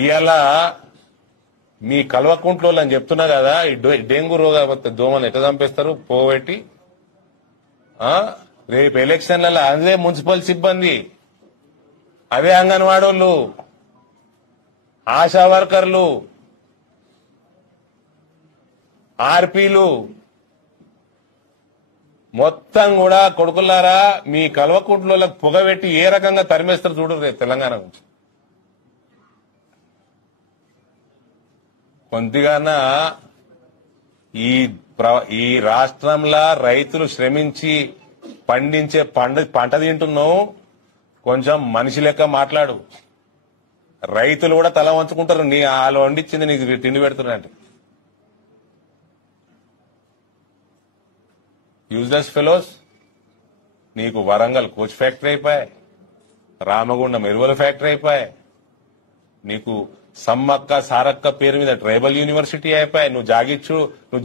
ఇవాళ మీ కల్వకుంట్లో అని చెప్తున్నా కదా, ఈ డెంగ్యూ రోగ దోమలు ఎట్లా చంపేస్తారు పోగొట్టి. రేపు ఎలక్షన్లలో అదే మున్సిపల్ సిబ్బంది, అదే అంగన్వాడోళ్ళు, ఆశా వర్కర్లు, ఆర్పీలు మొత్తం కూడా కొడుకులారా మీ కల్వకుంట్లో పొగబెట్టి ఏ రకంగా తరిమేస్తారు చూడరు రేపు తెలంగాణ నుంచి. కొద్దిగానా ఈ రాష్ట్రంలో రైతులు శ్రమించి పండించే పంట తింటున్నావు, కొంచెం మనిషి లెక్క మాట్లాడు. రైతులు కూడా తల వంచుకుంటారు, నీ వాళ్ళు వండించింది నీకు తిండి పెడుతున్నట్టు. Useless fellows. నీకు వరంగల్ కోచ్ ఫ్యాక్టరీ అయిపోయాయి, రామగుండం ఎరువుల ఫ్యాక్టరీ అయిపోయాయి, నీకు సమ్మక్క సారక్క పేరు మీద ట్రైబల్ యూనివర్సిటీ అయిపోయాయి. నువ్వు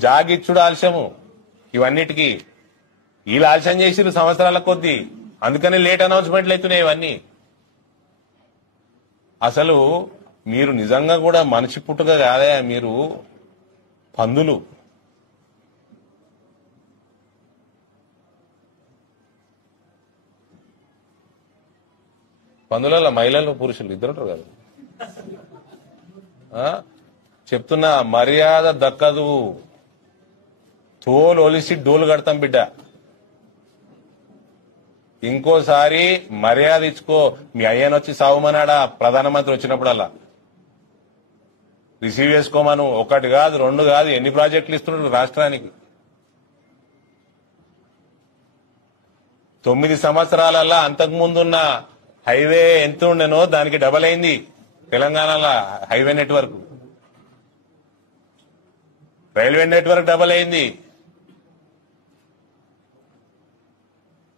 జాగిచ్చుడు ఆలస్యము ఇవన్నిటికీ. వీళ్ళు ఆలస్యం చేసిరు సంవత్సరాల కొద్దీ, అందుకనే లేట్ అనౌన్స్మెంట్లు అవుతున్నాయి ఇవన్నీ. అసలు మీరు నిజంగా కూడా మనిషి పుట్టుక కాదే, మీరు పందులు. పందులలో మహిళలు పురుషులు ఇద్దరు ఉంటారు కదా. చెప్తున్నా, మర్యాద దక్కదు. తోలు ఒలిసి డోలు కడతాం బిడ్డ. ఇంకోసారి మర్యాద ఇచ్చుకో. మీ అయ్యనొచ్చి సావుమన్నాడా ప్రధానమంత్రి వచ్చినప్పుడల్లా? రిసీవ్ చేసుకోమను. ఒకటి కాదు, రెండు కాదు, ఎన్ని ప్రాజెక్టులు ఇస్తున్నాడు రాష్ట్రానికి? 9 సంవత్సరాలల్లా అంతకుముందున్న హైవే ఎంత ఉండేనో దానికి డబల్ అయింది తెలంగాణలో. Highway network, railway network double అయింది.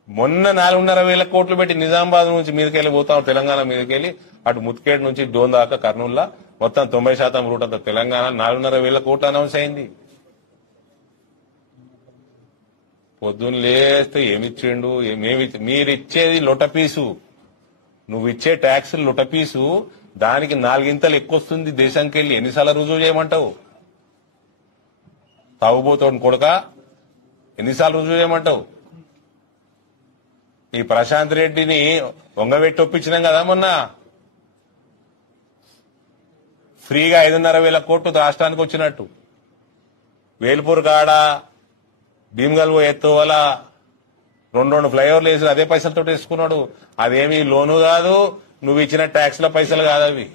మొన్న 4,500 కోట్లు పెట్టి నిజామాబాద్ నుంచి మీదకెళ్ళి పోతాం, తెలంగాణ మీదకెళ్ళి అటు ముత్కేడ్ నుంచి డోన్ దాకా కర్నూలులో మొత్తం 90% రూట్ అంతా తెలంగాణ. 4,500 కోట్లు అనౌన్స్ అయింది. పొద్దున్న లేస్తే ఏమిచ్చిండు? మీరిచ్చేది లొటపీసు, నువ్వు ఇచ్చే ట్యాక్సులు లొటపీసు. దానికి 4 ఇంతలు ఎక్కువ వస్తుంది దేశానికి వెళ్ళి. ఎన్నిసార్లు రుజువు చేయమంటావు? తాగుబోతోని కొడుక, ఎన్నిసార్లు రుజువు చేయమంటావు? ఈ ప్రశాంత్ రెడ్డిని వంగబెట్టి ఒప్పించినాం కదా మొన్న. ఫ్రీగా 5,500 కోట్లు రాష్ట్రానికి వచ్చినట్టు. వేల్పూర్ కాడ భీమ్గల్ ఎత్తు వల్ల 2 ఫ్లైఓవర్లు వేసి అదే పైసలతో వేసుకున్నాడు. అదేమి లోను కాదు, నువ్వు ఇచ్చిన ట్యాక్స్ల పైసలు కాదు అవి.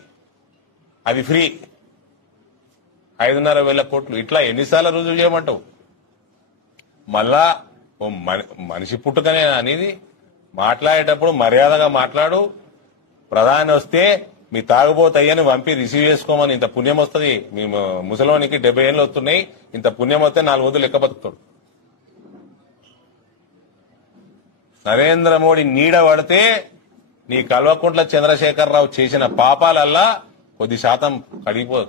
అది ఫ్రీ. 5,500 కోట్లు. ఇట్లా ఎన్నిసార్లు రుజువు చేయమంటావు? మళ్ళా మనిషి పుట్టుకనే అనేది. మాట్లాడేటప్పుడు మర్యాదగా మాట్లాడు. ప్రధాని వస్తే మీ తాగుబోతయ్యని పంపి రిసీవ్ చేసుకోమని. ఇంత పుణ్యం వస్తుంది మీ ముసలోనికి. 70 ఏళ్ళు వస్తున్నాయి. ఇంత పుణ్యం వస్తే 4 వద్దు లెక్క బతుకుతాడు. నరేంద్ర మోడీ నీడ పడితే నీ కల్వకుంట్ల చంద్రశేఖరరావు చేసిన పాపాలల్లా కొద్ది శాతం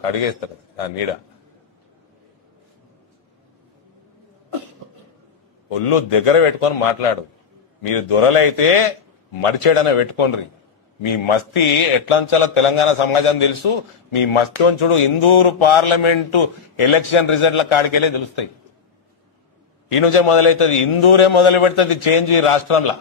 కడిగేస్తారు ఆ నీడ. ఒళ్ళు దగ్గర పెట్టుకొని మాట్లాడు. మీరు దొరలైతే మరిచేడన పెట్టుకోండి. మీ మస్తీ ఎట్లంచాలో తెలంగాణ సమాజం తెలుసు. మీ మస్తీ చూడు, ఇందూరు పార్లమెంటు ఎలక్షన్ రిజల్ట్ల కాడికెళ్ళే తెలుస్తాయి. ఈ నుంచే మొదలవుతుంది. ఇందూరే మొదలు పెడుతుంది చేంజ్ ఈ రాష్ట్రంలో.